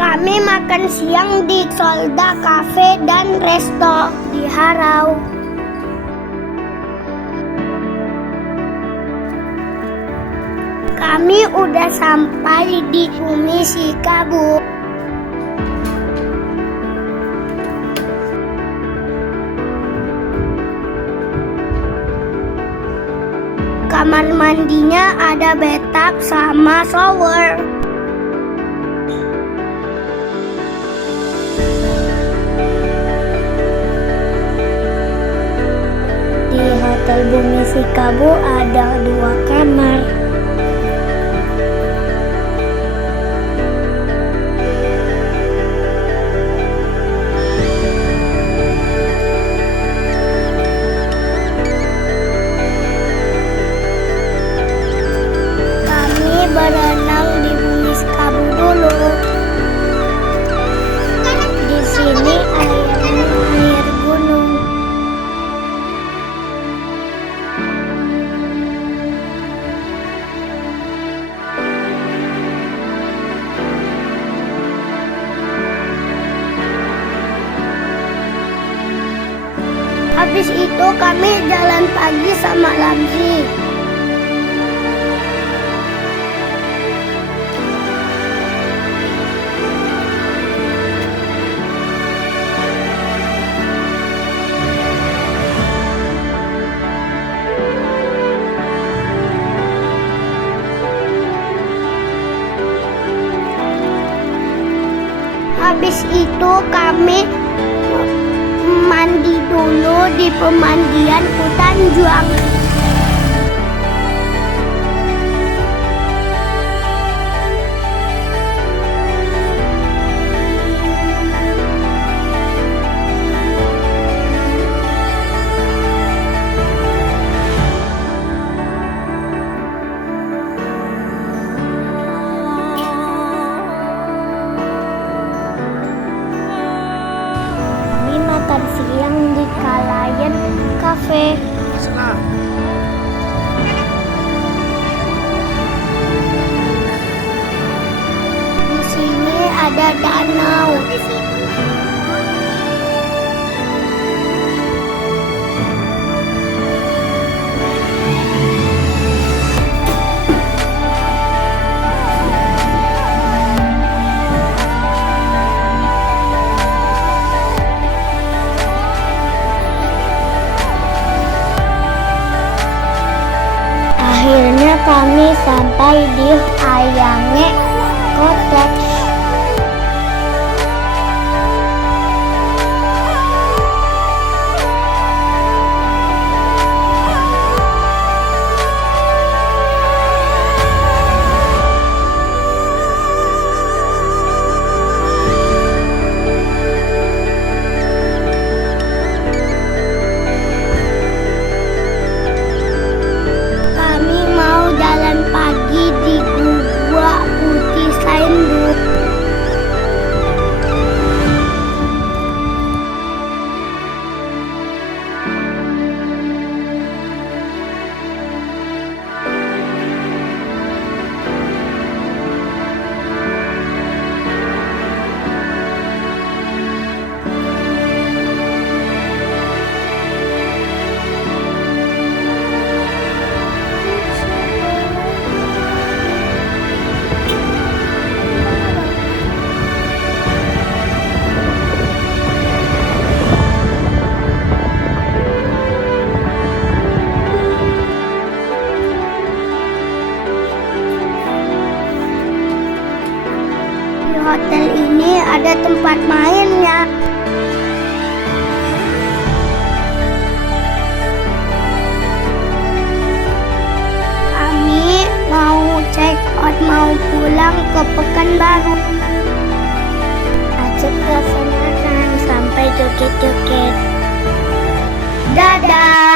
Kami makan siang di Solda Cafe dan Resto di Harau. Kami udah sampai di Bumi Sikabu. Kamar mandinya ada bathtub sama shower. Di Hotel Bumi Sikabu ada 2 kamar. Berenang di Bumi Sikabu dulu. Di sini airnya air gunung. Habis itu kami jalan pagi sama Lamzi. Habis itu kami mandi dulu di pemandian Hutan Juang. Makan siang di Kalayan Cafe. Di sini ada danau. Akhirnya kami sampai di Ayange Cottage. Di hotel ini ada tempat mainnya. Kami mau check out, mau pulang ke Pekanbaru. Ajak ke Semarang sampai joget-joget. Dadah.